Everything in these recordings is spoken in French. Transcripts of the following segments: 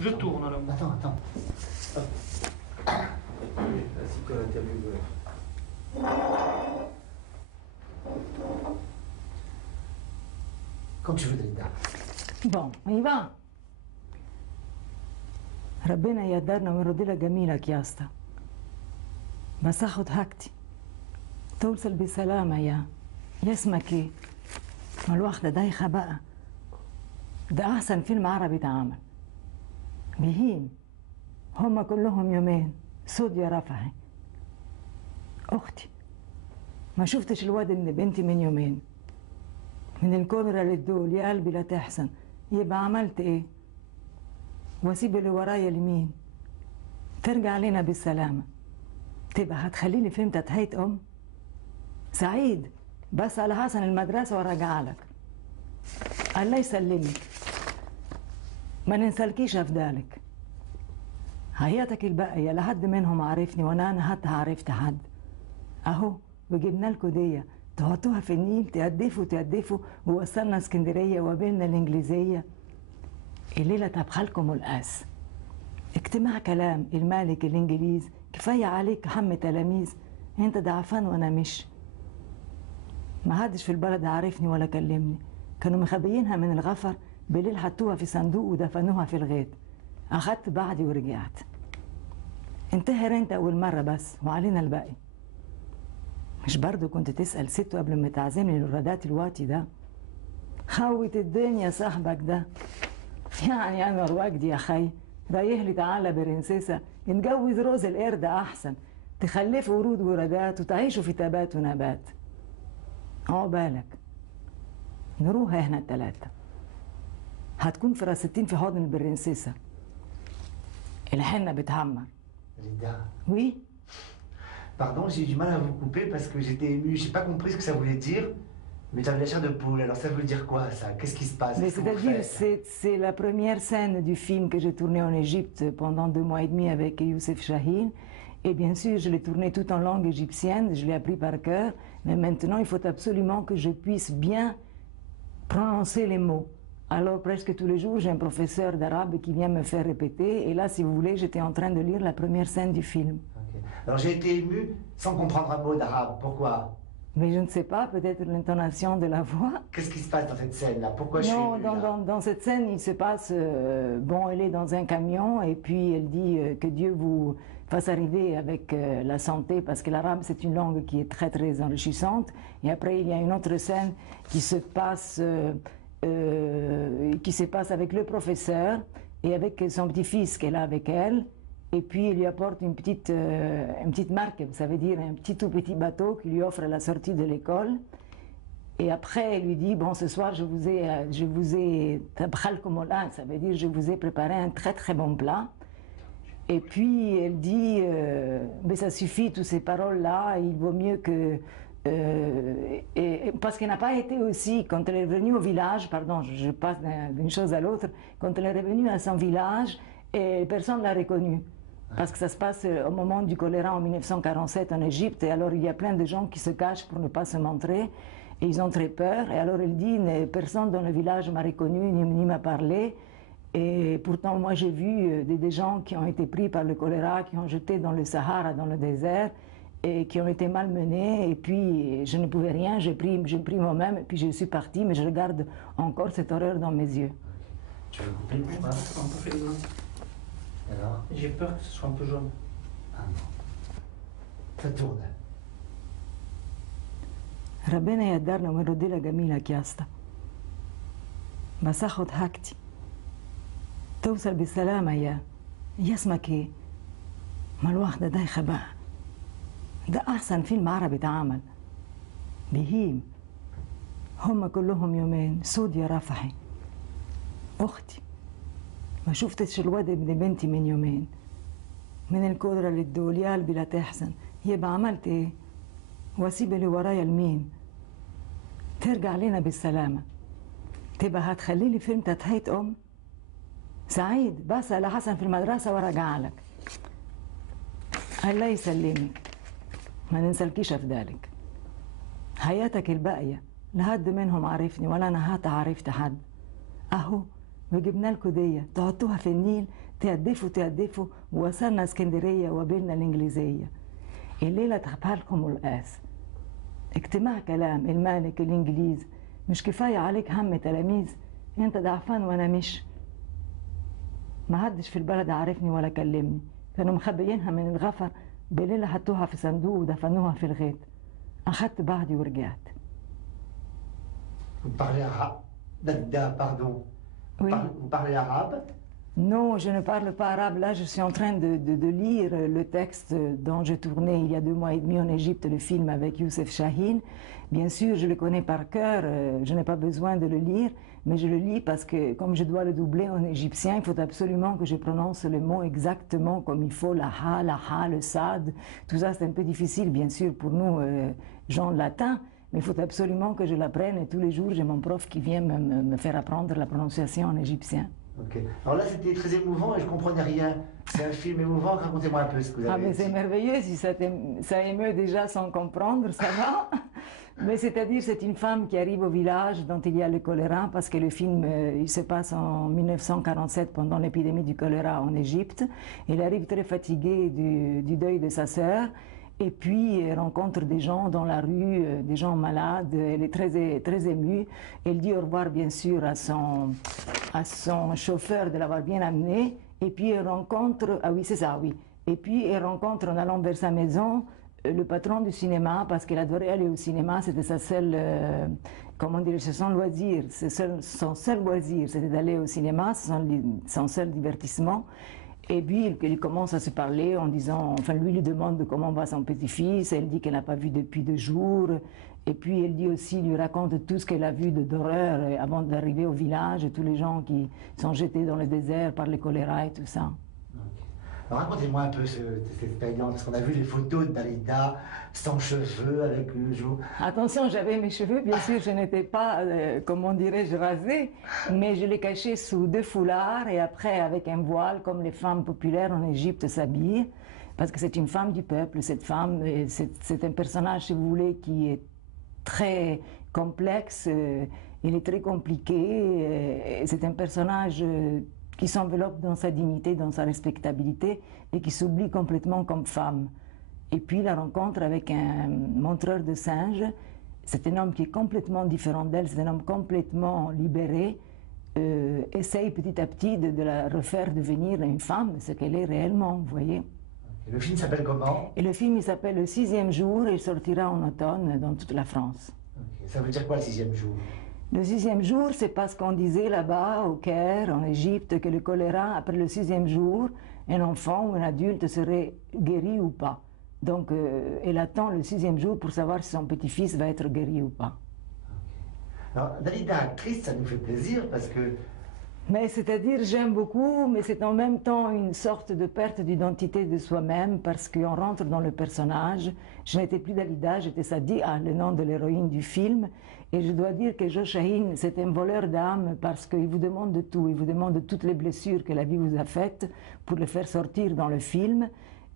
Je tourne alors. Attends. Hop. Assis-toi à l'intervieweur. Quand tu veux, Dalida. Bon ايوان ربنا يقدرنا ويرد لك جميلك يا اسطى، بس اخد حاجتي توصل بسلامة. يا اسمك ايه؟ ما الواحدة دايخة بقى، ده احسن فيلم عربي اتعمل. بهيم هما كلهم يومين سود يا رفعي. اختي ما شفتش الواد ابن بنتي من يومين، من الكوليرا للدول يا قلبي لا تحسن. يبقى عملت ايه؟ واسيب اللي ورايا لمين؟ ترجع لنا بالسلامة، تبقى هتخليني فهمت تهيت سعيد بس على حسن المدرسة وراجع لك. الله يسلمك، ما ننسالكيش افدالك. حياتك الباقية لحد منهم عارفني وانا حتى عرفت حد اهو، وجبنا لكم ديه تحطوها في النيل تقدفوا ووصلنا اسكندريه وقابلنا الانجليزيه. الليله تبخلكم القاس، اجتماع كلام الملك الانجليز، كفايه عليك حم تلاميذ. انت ضعفان وانا مش، ما حدش في البلد عارفني ولا كلمني. كانوا مخبيينها من الغفر، بالليل حطوها في صندوق ودفنوها في الغيط. اخدت بعدي ورجعت. انتهر انت اول مره بس وعلينا الباقي. مش برضو كنت تسأل سته قبل ما تعزمني للردات الوقتي ده؟ خوت الدنيا صاحبك ده. يعني أنور وجدي يا خي رايح لي تعالى برنسيسة نتجوز روز القرد أحسن، تخلفوا ورود وردات وتعيشوا في تبات ونبات. بالك نروح احنا التلاتة، هتكون في راستين في حضن البرنسيسة. الحنة بتهمر. وي Pardon, j'ai eu du mal à vous couper parce que j'étais ému. J'ai pas compris ce que ça voulait dire, mais tu avais la chair de poule. Alors ça veut dire quoi ça? Qu'est-ce qui se passe? C'est-à-dire, c'est la première scène du film que j'ai tourné en Égypte pendant 2 mois et demi avec Youssef Chahine. Et bien sûr, je l'ai tourné tout en langue égyptienne, je l'ai appris par cœur. Mais maintenant, il faut absolument que je puisse bien prononcer les mots. Alors presque tous les jours, j'ai un professeur d'arabe qui vient me faire répéter. Et là, si vous voulez, j'étais en train de lire la première scène du film. Alors j'ai été ému sans comprendre un mot d'arabe. Pourquoi? Mais je ne sais pas, peut-être l'intonation de la voix. Qu'est-ce qui se passe dans cette scène-là? Pourquoi je suis ému, dans cette scène, il se passe... elle est dans un camion et puis elle dit que Dieu vous fasse arriver avec la santé, parce que l'arabe, c'est une langue qui est très très enrichissante. Et après, il y a une autre scène qui se passe avec le professeur et avec son petit-fils qu'elle a avec elle. Et puis il lui apporte une petite marque, ça veut dire un tout petit bateau qu'il lui offre à la sortie de l'école. Et après il lui dit, bon, ce soir je vous ai ça veut dire je vous ai préparé un très très bon plat. Et puis elle dit, mais ça suffit, toutes ces paroles-là, il vaut mieux que... parce qu'elle n'a pas été aussi, quand elle est revenue au village, pardon, je passe d'une chose à l'autre, quand elle est revenue à son village, et personne ne l'a reconnue. Parce que ça se passe au moment du choléra en 1947 en Égypte, et alors il y a plein de gens qui se cachent pour ne pas se montrer, et ils ont très peur, et alors elle dit, personne dans le village m'a reconnu, ni m'a parlé, et pourtant moi j'ai vu des gens qui ont été pris par le choléra, qui ont jeté dans le Sahara, dans le désert, et qui ont été malmenés, et puis je ne pouvais rien, j'ai pris moi-même, et puis je suis partie, mais je regarde encore cette horreur dans mes yeux. Tu veux couper le bout, Un peu fait les mains. Alors? J'ai peur que ce soit un peu jaune. Ah non. Ça tourne. ربنا يقدرنا ويرد لك جميلك يا اسطى، بس اخد حاجتي توصل بالسلامة. يا اسمك ايه؟ ما الواحدة دايخة بقى، ده احسن فيلم عربي اتعمل. بهيم هما كلهم يومين سود يا رفعي. اختي ما شفتش الواد ابن بنتي من يومين، من الكوليرا للدول يا قلبي لا تحزن. يبقى عملت ايه؟ واسيب اللي ورايا لمين؟ ترجع لنا بالسلامة، تبقى هتخليلي فيلم تتهيت سعيد بس على حسن في المدرسة وراجع لك. الله يسلمك، ما ننسالكيش افدالك. حياتك الباقية لحد منهم عارفني ولا انا حتى عرفت حد اهو، وجبنا لكم ديه تحطوها في النيل تهدفوا ووصلنا اسكندرية وقابلنا الإنجليزية. الليلة تحبحلكم والقاس. اجتماع كلام المالك الإنجليز، مش كفاية عليك هم تلاميذ؟ انت ضعفان وانا مش. ما حدش في البلد عارفني ولا كلمني، كانوا مخبيينها من الغفر، بالليل حطوها في صندوق ودفنوها في الغيط. اخدت بعضي ورجعت. Vous parlez arabe? Pardon. Oui. Vous parlez arabe? Non, je ne parle pas arabe. Là, je suis en train de lire le texte dont j'ai tourné il y a 2 mois et demi en Égypte, le film avec Youssef Chahine. Bien sûr, je le connais par cœur, je n'ai pas besoin de le lire, mais je le lis parce que comme je dois le doubler en égyptien, il faut absolument que je prononce le mot exactement comme il faut, la ha, le sad. Tout ça, c'est un peu difficile, bien sûr, pour nous, gens latins, mais il faut absolument que je l'apprenne et tous les jours, j'ai mon prof qui vient me faire apprendre la prononciation en égyptien. Ok. Alors là, c'était très émouvant et je ne comprenais rien. C'est un film émouvant, racontez-moi un peu ce que vous avez Ah, mais dit. c'est merveilleux, si ça émeut déjà sans comprendre, ça va. Mais c'est-à-dire, c'est une femme qui arrive au village dont il y a le choléra, parce que le film, il se passe en 1947 pendant l'épidémie du choléra en Égypte. Elle arrive très fatiguée du deuil de sa sœur. Et puis, elle rencontre des gens dans la rue, des gens malades. Elle est très émue. Elle dit au revoir, bien sûr, à son chauffeur de l'avoir bien amené. Et puis, elle rencontre... Ah oui, c'est ça, oui. Et puis, elle rencontre, en allant vers sa maison, le patron du cinéma, parce qu'elle adorait aller au cinéma. C'était sa seule... comment dire, c'est son loisir. Son seul loisir, c'était d'aller au cinéma, son seul divertissement. Et puis, il commence à se parler en disant, enfin, lui demande comment va son petit-fils, elle dit qu'elle n'a pas vu depuis 2 jours, et puis elle dit aussi, lui raconte tout ce qu'elle a vu d'horreur avant d'arriver au village, et tous les gens qui sont jetés dans le désert par le choléra et tout ça. Alors racontez-moi un peu cette expérience, parce qu'on a vu les photos de Dalida, sans cheveux, avec le jour. Attention, j'avais mes cheveux, bien sûr, je n'étais pas, comment dirais-je, rasée, mais je les cachais sous 2 foulards et après avec un voile, comme les femmes populaires en Égypte s'habillent, parce que c'est une femme du peuple, cette femme, c'est un personnage, si vous voulez, qui est très complexe, il est très compliqué, c'est un personnage qui s'enveloppe dans sa dignité, dans sa respectabilité et qui s'oublie complètement comme femme. Et puis la rencontre avec un montreur de singes, c'est un homme qui est complètement différent d'elle, c'est un homme complètement libéré, essaye petit à petit de la refaire devenir une femme, ce qu'elle est réellement, vous voyez. Et le film s'appelle comment? Et le film il s'appelle Le 6e jour et il sortira en automne dans toute la France. Okay. Ça veut dire quoi le 6e jour? Le 6e jour, c'est parce qu'on disait là-bas, au Caire, en Égypte, que le choléra, après le 6e jour, un enfant ou un adulte serait guéri ou pas. Donc, elle attend le 6e jour pour savoir si son petit-fils va être guéri ou pas. Okay. Alors, Dalida, actrice, ça nous fait plaisir parce que... Mais c'est-à-dire, j'aime beaucoup, mais c'est en même temps une sorte de perte d'identité de soi-même parce qu'on rentre dans le personnage. Je n'étais plus Dalida, j'étais Sadia, le nom de l'héroïne du film. Et je dois dire que Joe Chahine, c'est un voleur d'âme parce qu'il vous demande de tout. Il vous demande de toutes les blessures que la vie vous a faites pour les faire sortir dans le film.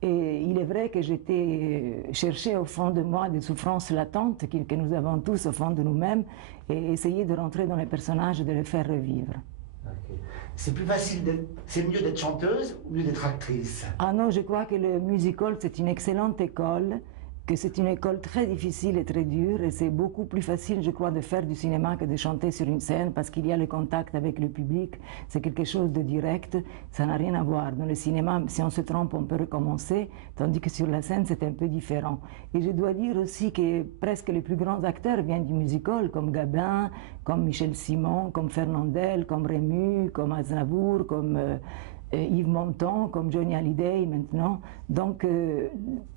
Et il est vrai que j'étais chercher au fond de moi des souffrances latentes que nous avons tous au fond de nous-mêmes et essayer de rentrer dans les personnages et de les faire revivre. Okay. C'est plus facile, c'est mieux d'être chanteuse ou mieux d'être actrice? Ah non, je crois que le musical, c'est une excellente école, que c'est une école très difficile et très dure, et c'est beaucoup plus facile, je crois, de faire du cinéma que de chanter sur une scène, parce qu'il y a le contact avec le public, c'est quelque chose de direct, ça n'a rien à voir. Dans le cinéma, si on se trompe, on peut recommencer, tandis que sur la scène, c'est un peu différent. Et je dois dire aussi que presque les plus grands acteurs viennent du musical, comme Gabin, comme Michel Simon, comme Fernandel, comme Rému, comme Aznavour, comme... Yves Montand, comme Johnny Hallyday maintenant. Donc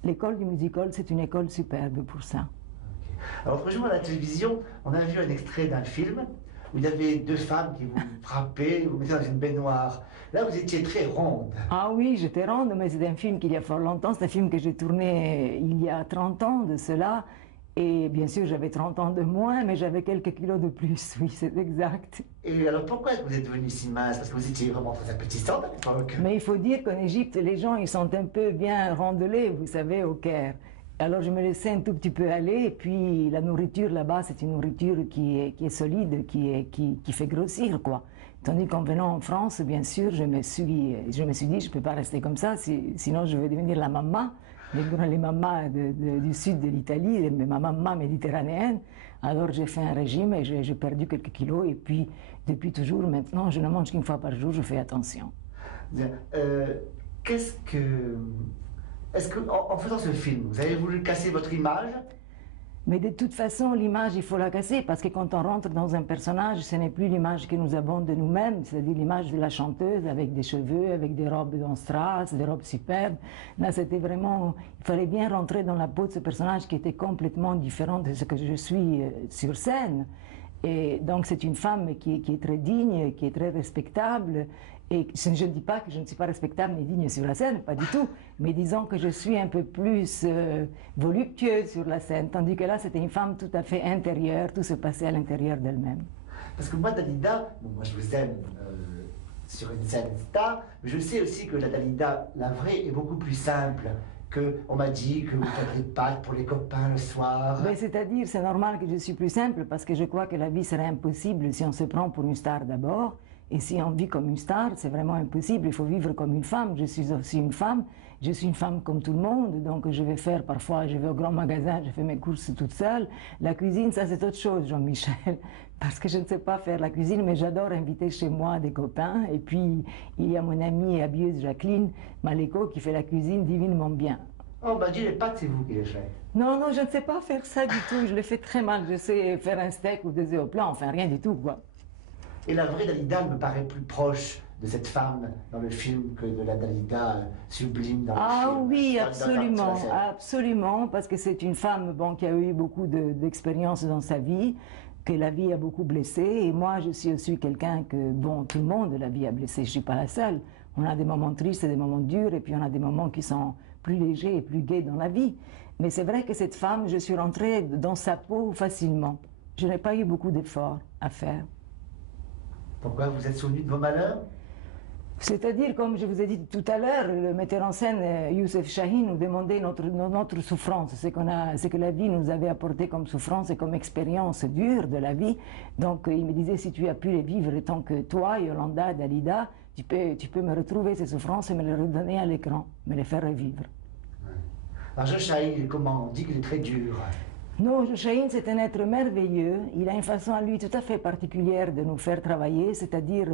l'école du musical, c'est une école superbe pour ça. Okay. Alors l'autre jour à la télévision, on a vu un extrait d'un film où il y avait 2 femmes qui vous frappaient, vous mettaient dans une baignoire. Là, vous étiez très ronde. Ah oui, j'étais ronde, mais c'est un film qu'il y a fort longtemps. C'est un film que j'ai tourné il y a 30 ans de cela. Et bien sûr, j'avais 30 ans de moins, mais j'avais quelques kilos de plus, oui, c'est exact. Et alors pourquoi vous êtes devenue si mince? Parce que vous étiez vraiment très appétissante à l'époque. Mais il faut dire qu'en Égypte, les gens, ils sont un peu bien rondelés, vous savez, au Caire. Alors je me laissais un tout petit peu aller, et puis la nourriture là-bas, c'est une nourriture qui est solide, qui fait grossir, quoi. Tandis qu'en venant en France, bien sûr, je me suis dit, je ne peux pas rester comme ça, sinon je vais devenir la maman, les mamans du sud de l'Italie, les mamans méditerranéennes. Alors j'ai fait un régime et j'ai perdu quelques kilos, et puis depuis toujours, maintenant, je ne mange qu'une fois par jour, je fais attention. Bien. Est-ce que, en faisant ce film, vous avez voulu casser votre image? Mais de toute façon, l'image, il faut la casser, parce que quand on rentre dans un personnage, ce n'est plus l'image que nous avons de nous-mêmes, c'est-à-dire l'image de la chanteuse avec des cheveux, avec des robes en strass, des robes superbes. Là, c'était vraiment... Il fallait bien rentrer dans la peau de ce personnage qui était complètement différent de ce que je suis sur scène. Et donc, c'est une femme qui est très digne, qui est très respectable. Et je ne dis pas que je ne suis pas respectable ni digne sur la scène, pas du tout, mais disons que je suis un peu plus voluptueuse sur la scène, tandis que là, c'était une femme tout à fait intérieure, tout se passait à l'intérieur d'elle-même. Parce que moi, Dalida, bon, moi je vous aime sur une scène star, mais je sais aussi que la Dalida, la vraie, est beaucoup plus simple. On m'a dit que vous faites des pâtes pour les copains le soir. C'est-à-dire, c'est normal que je suis plus simple, parce que je crois que la vie serait impossible si on se prend pour une star d'abord. Et si on vit comme une star, c'est vraiment impossible, il faut vivre comme une femme. Je suis aussi une femme, je suis une femme comme tout le monde, donc je vais faire parfois, je vais au grand magasin, je fais mes courses toute seule. La cuisine, ça c'est autre chose, Jean-Michel, parce que je ne sais pas faire la cuisine, mais j'adore inviter chez moi des copains. Et puis, il y a mon amie habilleuse Jacqueline Maléco qui fait la cuisine divinement bien. Oh, bah dis les pâtes, c'est vous qui les faites. Non, non, je ne sais pas faire ça du tout, je le fais très mal. Je sais faire un steak ou des œufs au plat, enfin rien du tout, quoi. Et la vraie Dalida me paraît plus proche de cette femme dans le film que de la Dalida sublime dans le film. Ah oui, absolument, absolument, parce que c'est une femme qui a eu beaucoup d'expérience dans sa vie, que la vie a beaucoup blessée, et moi je suis aussi quelqu'un que, tout le monde, la vie a blessé, je ne suis pas la seule. On a des moments tristes et des moments durs, et puis on a des moments qui sont plus légers et plus gais dans la vie. Mais c'est vrai que cette femme, je suis rentrée dans sa peau facilement. Je n'ai pas eu beaucoup d'efforts à faire. Pourquoi vous êtes souvenu de vos malheurs? C'est-à-dire, comme je vous ai dit tout à l'heure, le metteur en scène Youssef Chahine nous demandait notre souffrance, ce que la vie nous avait apporté comme souffrance et comme expérience dure de la vie. Donc il me disait, si tu as pu les vivre tant que toi, Yolanda, Dalida, tu peux me retrouver ces souffrances et me les redonner à l'écran, me les faire revivre. Alors Joe Chahine, comment on dit qu'il est très dur? Non, Joe Chahine, c'est un être merveilleux. Il a une façon à lui tout à fait particulière de nous faire travailler, c'est-à-dire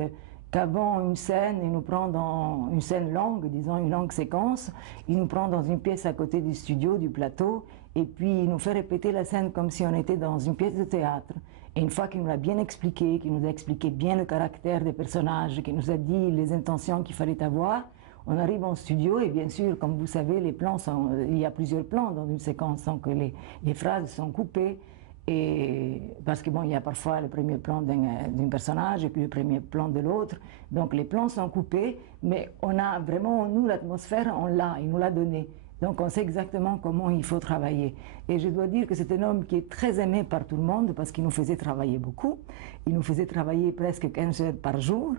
qu'avant une scène, il nous prend dans une scène longue, disons une longue séquence, il nous prend dans une pièce à côté du studio, du plateau, et puis il nous fait répéter la scène comme si on était dans une pièce de théâtre. Et une fois qu'il nous l'a bien expliqué, qu'il nous a expliqué bien le caractère des personnages, qu'il nous a dit les intentions qu'il fallait avoir, on arrive en studio et bien sûr, comme vous savez, il y a plusieurs plans dans une séquence, donc les phrases sont coupées. Et parce que il y a parfois le premier plan d'un personnage et puis le premier plan de l'autre. Donc les plans sont coupés, mais on a vraiment, nous, l'atmosphère, il nous l'a donné. Donc on sait exactement comment il faut travailler. Et je dois dire que c'est un homme qui est très aimé par tout le monde parce qu'il nous faisait travailler beaucoup. Il nous faisait travailler presque 15 heures par jour.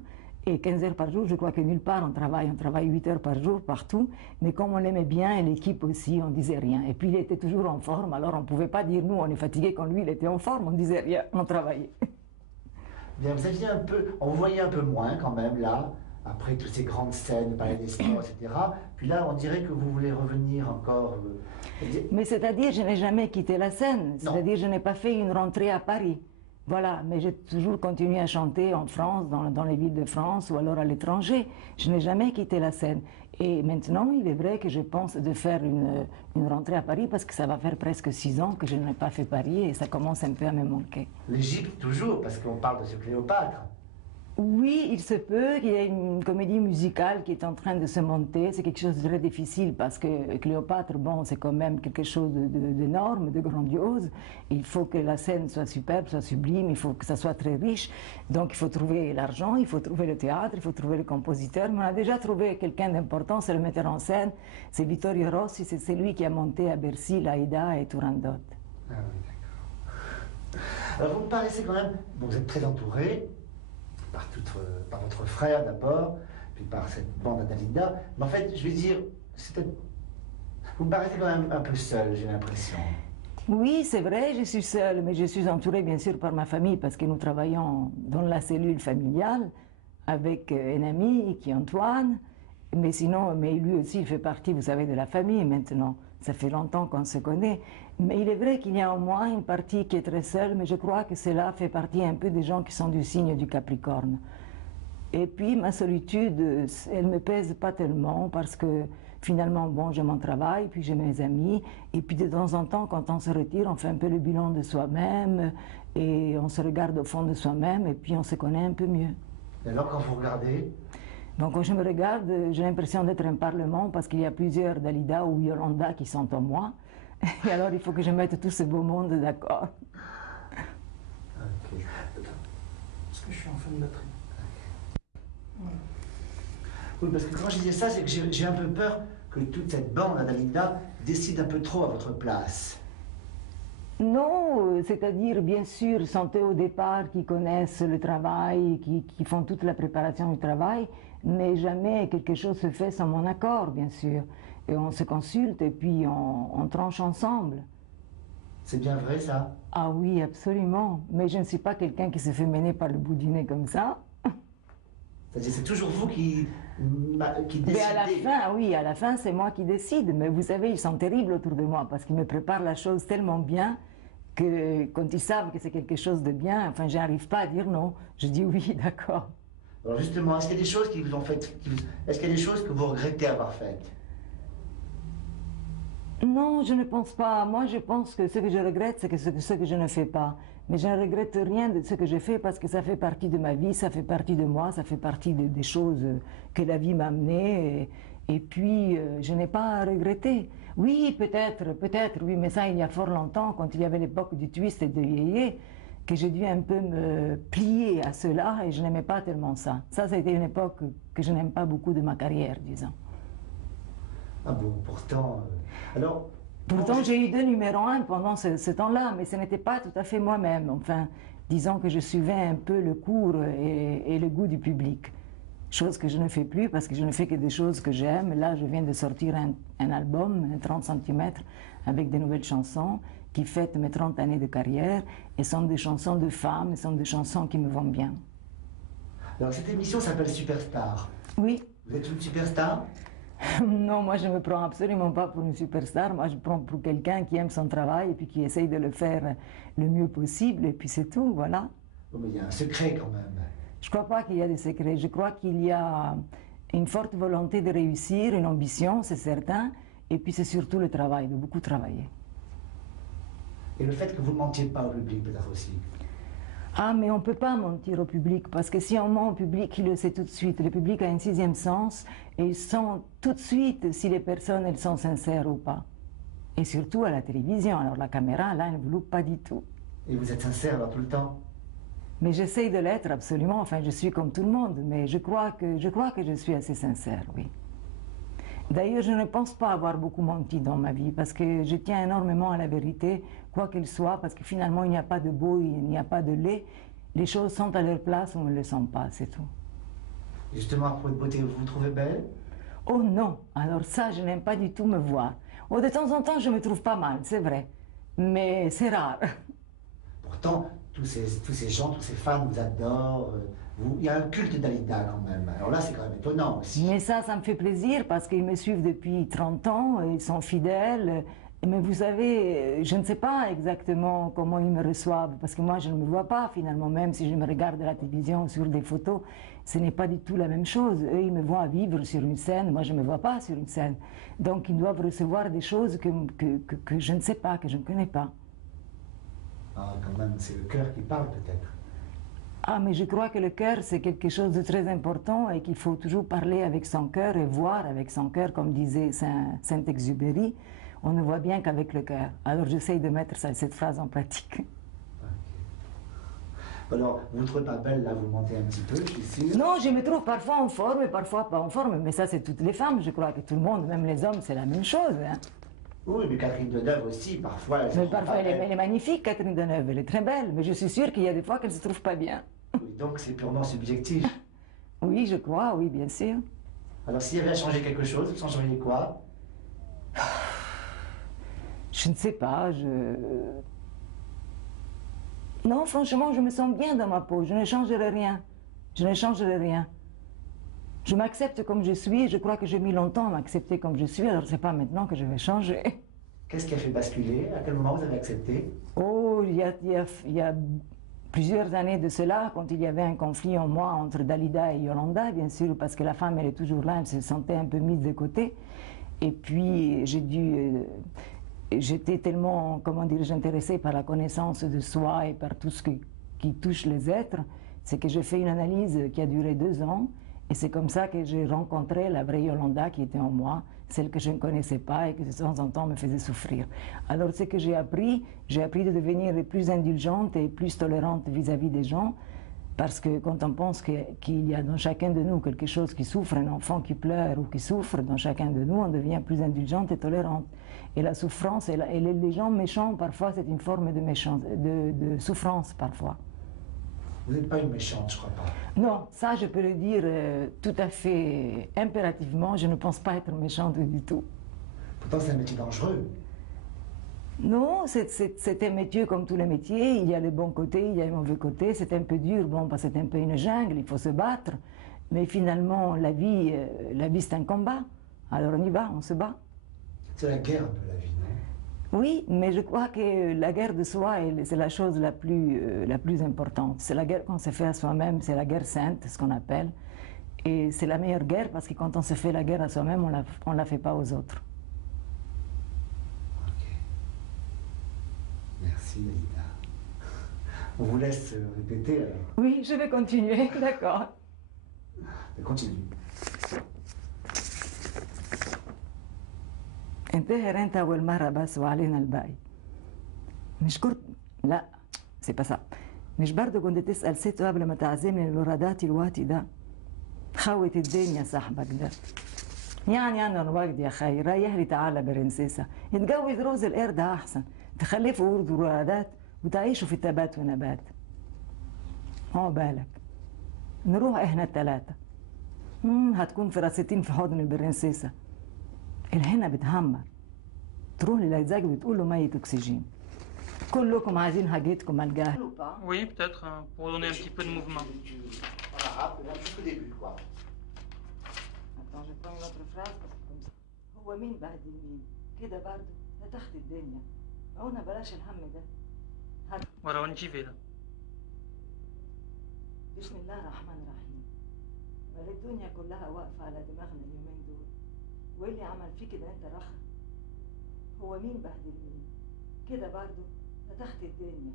Et 15 heures par jour, je crois que nulle part on travaille 8 heures par jour partout, mais comme on l'aimait bien et l'équipe aussi, on disait rien. Et puis il était toujours en forme, alors on ne pouvait pas dire nous on est fatigué quand lui il était en forme, on disait rien, on travaillait. Bien, vous aviez un peu, on vous voyait un peu moins quand même là, après toutes ces grandes scènes, le Palais des Sports, etc. Puis là on dirait que vous voulez revenir encore. Mais c'est-à-dire je n'ai jamais quitté la scène, c'est-à-dire je n'ai pas fait une rentrée à Paris. Voilà, mais j'ai toujours continué à chanter en France, dans les villes de France ou alors à l'étranger. Je n'ai jamais quitté la scène. Et maintenant, il est vrai que je pense de faire une rentrée à Paris parce que ça va faire presque 6 ans que je n'ai pas fait Paris et ça commence un peu à me manquer. L'Égypte toujours, parce qu'on parle de ce Cléopâtre. Oui, il se peut qu'il y ait une comédie musicale qui est en train de se monter. C'est quelque chose de très difficile parce que Cléopâtre, c'est quand même quelque chose d'énorme, de grandiose. Il faut que la scène soit superbe, soit sublime, il faut que ça soit très riche. Donc il faut trouver l'argent, il faut trouver le théâtre, il faut trouver le compositeur. Mais on a déjà trouvé quelqu'un d'important, c'est le metteur en scène, c'est Vittorio Rossi, c'est celui qui a monté à Bercy l'Aïda et Turandot. Ah oui, d'accord. Alors vous me paraissez quand même, vous êtes très entouré. Par votre frère d'abord, puis par cette bande à Dalida. Mais en fait, je vais dire, Vous me paraissez quand même un peu seul, j'ai l'impression. Oui, c'est vrai, je suis seule, mais je suis entourée bien sûr par ma famille parce que nous travaillons dans la cellule familiale avec un ami qui est Antoine. Mais sinon, mais lui aussi, il fait partie, vous savez, de la famille maintenant. Ça fait longtemps qu'on se connaît. Mais il est vrai qu'il y a au moins une partie qui est très seule, mais je crois que cela fait partie un peu des gens qui sont du signe du Capricorne. Et puis, ma solitude, elle ne me pèse pas tellement parce que finalement, bon, j'ai mon travail, puis j'ai mes amis. Et puis, de temps en temps, quand on se retire, on fait un peu le bilan de soi-même et on se regarde au fond de soi-même et puis on se connaît un peu mieux. Et alors, quand vous regardez, Donc, quand je me regarde, j'ai l'impression d'être un parlement parce qu'il y a plusieurs Dalida ou Yolanda qui sont en moi. Et alors, il faut que je mette tout ce beau monde d'accord. ok. Est-ce que je suis en fin de batterie? Oui, parce que quand je disais ça, c'est que j'ai un peu peur que toute cette bande à Dalida décide un peu trop à votre place. Non, c'est-à-dire, bien sûr, sont eux au départ qui connaissent le travail, qui font toute la préparation du travail, mais jamais quelque chose se fait sans mon accord, bien sûr. Et on se consulte et puis on tranche ensemble. C'est bien vrai, ça? Ah oui, absolument. Mais je ne suis pas quelqu'un qui se fait mener par le bout du nez comme ça. C'est-à-dire, c'est toujours vous qui décidez. Mais à la fin, oui, à la fin, c'est moi qui décide. Mais vous savez, ils sont terribles autour de moi parce qu'ils me préparent la chose tellement bien que quand ils savent que c'est quelque chose de bien, enfin, j'arrive pas à dire non. Je dis oui, d'accord. Alors justement, est-ce qu'il y a des choses qui vous ont fait... Est-ce qu'il y a des choses que vous regrettez avoir faites? Non, je ne pense pas. Moi, je pense que ce que je regrette, c'est que ce que je ne fais pas. Mais je ne regrette rien de ce que je fais parce que ça fait partie de ma vie, ça fait partie de moi, ça fait partie des choses que la vie m'a amenées. Et puis, je n'ai pas à regretter. Oui, peut-être, oui, mais ça, il y a fort longtemps, quand il y avait l'époque du twist et de yéyé, que j'ai dû un peu me plier à cela et je n'aimais pas tellement ça. Ça a été une époque que je n'aime pas beaucoup de ma carrière, disons. Ah bon, pourtant... Alors... Pourtant, j'ai eu 2 numéros 1 pendant ce temps-là, mais ce n'était pas tout à fait moi-même. Enfin, disons que je suivais un peu le cours et le goût du public. Chose que je ne fais plus parce que je ne fais que des choses que j'aime. Là, je viens de sortir un album, un 30 cm, avec des nouvelles chansons qui fêtent mes 30 années de carrière et sont des chansons de femmes, et sont des chansons qui me vont bien. Alors, cette émission s'appelle Superstar. Oui. Vous êtes une superstar? Non, moi je ne me prends absolument pas pour une superstar. Moi je me prends pour quelqu'un qui aime son travail et puis qui essaye de le faire le mieux possible et puis c'est tout, voilà. Oh, mais il y a un secret quand même. Je ne crois pas qu'il y a des secrets. Je crois qu'il y a une forte volonté de réussir, une ambition, c'est certain. Et puis c'est surtout le travail, de beaucoup travailler. Et le fait que vous ne mentiez pas au public peut-être aussi? Ah, mais on ne peut pas mentir au public, parce que si on ment au public, il le sait tout de suite. Le public a un 6e sens, et ils sentent tout de suite si les personnes, elles sont sincères ou pas. Et surtout à la télévision, alors la caméra, là, elle ne vous loupe pas du tout. Et vous êtes sincère alors tout le temps? Mais j'essaye de l'être absolument, enfin je suis comme tout le monde, mais je crois que je suis assez sincère, oui. D'ailleurs, je ne pense pas avoir beaucoup menti dans ma vie, parce que je tiens énormément à la vérité, quoi qu'elle soit, parce que finalement, il n'y a pas de beau, il n'y a pas de laid. Les choses sont à leur place ou ne le sont pas, c'est tout. Justement, à propos de beauté, vous vous trouvez belle? Oh non, alors ça, je n'aime pas du tout me voir. Oh, de temps en temps, je me trouve pas mal, c'est vrai, mais c'est rare. Pourtant, tous ces gens, tous ces fans vous adorent. Il y a un culte Dalida quand même. Alors là, c'est quand même étonnant aussi. Mais ça me fait plaisir parce qu'ils me suivent depuis 30 ans, ils sont fidèles. Mais vous savez, je ne sais pas exactement comment ils me reçoivent, parce que moi, je ne me vois pas finalement, même si je me regarde à la télévision sur des photos, ce n'est pas du tout la même chose. Eux, ils me voient vivre sur une scène, moi, je ne me vois pas sur une scène. Donc, ils doivent recevoir des choses que je ne sais pas, que je ne connais pas. Ah, quand même, c'est le cœur qui parle peut-être. Ah, mais je crois que le cœur, c'est quelque chose de très important et qu'il faut toujours parler avec son cœur et voir avec son cœur, comme disait Saint-Exupéry. On ne voit bien qu'avec le cœur. Alors j'essaye de mettre cette phrase en pratique. Okay. Alors, vous ne trouvez pas belle, là, vous mentez un petit peu, je suis sûr. Non, je me trouve parfois en forme et parfois pas en forme. Mais ça, c'est toutes les femmes. Je crois que tout le monde, même les hommes, c'est la même chose. Hein. Oui, mais Catherine Deneuve aussi, parfois... Mais parfois, elle est magnifique, Catherine Deneuve. Elle est très belle. Mais je suis sûre qu'il y a des fois qu'elle ne se trouve pas bien. Oui, donc c'est purement subjectif. Oui, je crois, oui, bien sûr. Alors, s'il y avait à changer quelque chose, vous changeriez quoi? Je ne sais pas, Non, franchement, je me sens bien dans ma peau, je ne changerai rien. Je ne changerai rien. Je m'accepte comme je suis et je crois que j'ai mis longtemps à m'accepter comme je suis, alors c'est pas maintenant que je vais changer. Qu'est-ce qui a fait basculer? À quel moment vous avez accepté? Oh, il y a plusieurs années de cela, quand il y avait un conflit en moi entre Dalida et Yolanda, bien sûr, parce que la femme, elle est toujours là, elle se sentait un peu mise de côté. Et puis, j'étais tellement, comment dire, intéressée par la connaissance de soi et par tout ce qui touche les êtres, c'est que j'ai fait une analyse qui a duré 2 ans, et c'est comme ça que j'ai rencontré la vraie Yolanda qui était en moi, celle que je ne connaissais pas et qui de temps en temps me faisait souffrir. Alors ce que j'ai appris de devenir plus indulgente et plus tolérante vis-à-vis des gens, parce que quand on pense qu'il y a dans chacun de nous quelque chose qui souffre, un enfant qui pleure ou qui souffre, dans chacun de nous, on devient plus indulgente et tolérante. Et la souffrance, et les gens méchants, parfois, c'est une forme de souffrance, parfois. Vous n'êtes pas une méchante, je crois pas. Non, ça je peux le dire tout à fait impérativement, je ne pense pas être méchante du tout. Pourtant, c'est un métier dangereux. Non, c'est un métier comme tous les métiers, il y a les bons côtés, il y a les mauvais côtés, c'est un peu dur, bon, parce que c'est un peu une jungle, il faut se battre, mais finalement, la vie c'est un combat, alors on y va, on se bat. C'est la guerre un peu, la vie, non? Oui, mais je crois que la guerre de soi, c'est la chose la plus importante. C'est la guerre qu'on se fait à soi-même, c'est la guerre sainte, ce qu'on appelle. Et c'est la meilleure guerre parce que quand on se fait la guerre à soi-même, on ne la fait pas aux autres. Ok. Merci, Dalida. On vous laisse répéter alors. Oui, je vais continuer, d'accord. Continue. انتهر انت اول مره بس وعلينا الباقي. مش كنت لا سي با سا مش برضه كنت تسال سيتو قبل ما تعزمني للورادات الوقتي ده خوت الدنيا صاحبك ده. يعني انا الوقت يا خي ريح لي تعالى برنسيسه اتجوز روز القرد احسن تخلفوا ورد ورادات وتعيشوا في تبات ونبات. هو بالك نروح احنا الثلاثه هتكون فراستين في حضن البرنسيسه. الهنا بتهمر تروح للزاج بتقول له ميت اكسجين. كلكم عايزين حاجتكم على الجاهز. Oui, peut-être, pour donner un petit peu de mouvement. En arabe, là, jusqu'au début, quoi. Attends, je prends une autre phrase parce que comme ça. هو مين بهدل مين؟ كده برضه لا تاخد الدنيا. قلنا بلاش الهم ده. Voilà, on y va là. بسم الله الرحمن الرحيم. بل الدنيا كلها واقفة على دماغنا اليومين دول. وايه اللي عمل فيه كده انت رخا؟ هو مين بهدل مين؟ كده برضه لا تاخد الدنيا.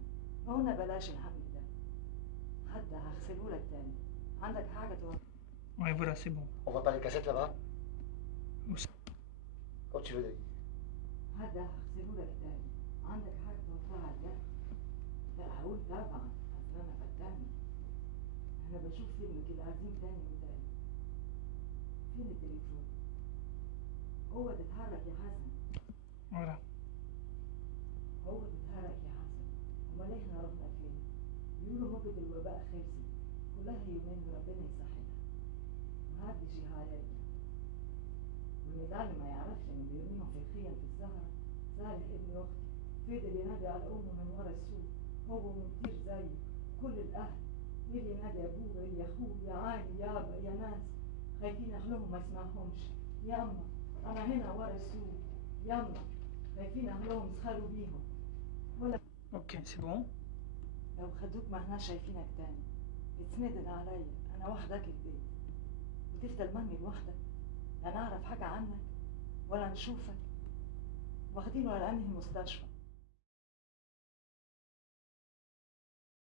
قلنا بلاش الهم ده. حد هغسله لك تاني. عندك حاجة تقول؟ Ouais, voilà, c'est bon. On voit pas les cassettes là-bas? Où ça? Quand tu veux, David. حد هغسله لك تاني. عندك حاجة توصلها على الجرح؟ لا هقول طبعا اصل انا فتانة. انا بشوف فيلم كده عايزين تاني وتاني. فين التليفون؟ هو تتحرك يا حسن. Voilà. هو تتحرك يا حسن. امال احنا رحنا فين؟ بيقولوا موجة الوباء خلصت. كلها يومين وربنا يصحيها. محدش يهايلنا. والمزعل ما يعرفش انه بيرميهم في الخيم في الزهرة. صالح ابن اختي فضل ينادي على امه من ورا السوق. هو وكتير زيه. كل الاهل. اللي ينادي ابوه اللي اخوه يا عالي يابا يا ناس. خايفين اهلهم ما يسمعهمش. ياما انا هنا ورا السوق. ياما خايفين اهلهم يسخروا بيهم. ولا Ok, c'est bon. لو خدوك ما احنا شايفينك تاني. اتسندد عليا انا واخدك البيت. وتفضل مرمي لوحدك. لا نعرف حاجة عنك ولا نشوفك. واخدينه على انهي مستشفى.